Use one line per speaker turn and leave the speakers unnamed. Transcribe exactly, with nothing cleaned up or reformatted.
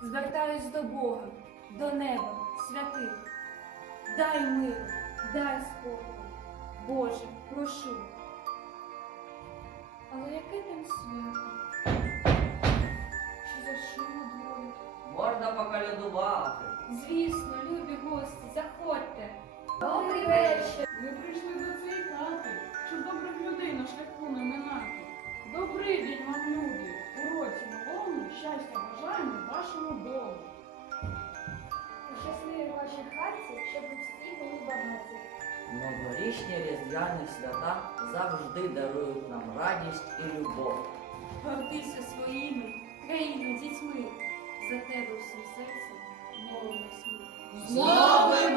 звертаюсь до Бога, до неба, святих. Дай мир, дай спокій, Боже, прошу. Але яке там свято? Що за шум у дворі?
Можна поколядувати.
Звісно, любі гості, заходьте.
Добрий вечір.
Ми прийшли до цієї хати, щоб добрих людей на шляху не минати. Добрий день вам, люди! У році новому щастя бажаємо вашому дому.
Щасливі ваші хаті, щоб у всі були багаті.
Новорічні різдвяні свята завжди дарують нам радість і любов.
Гордися своїми, країни, дітьми. За тебе всім серцем молимось ми.
З Новим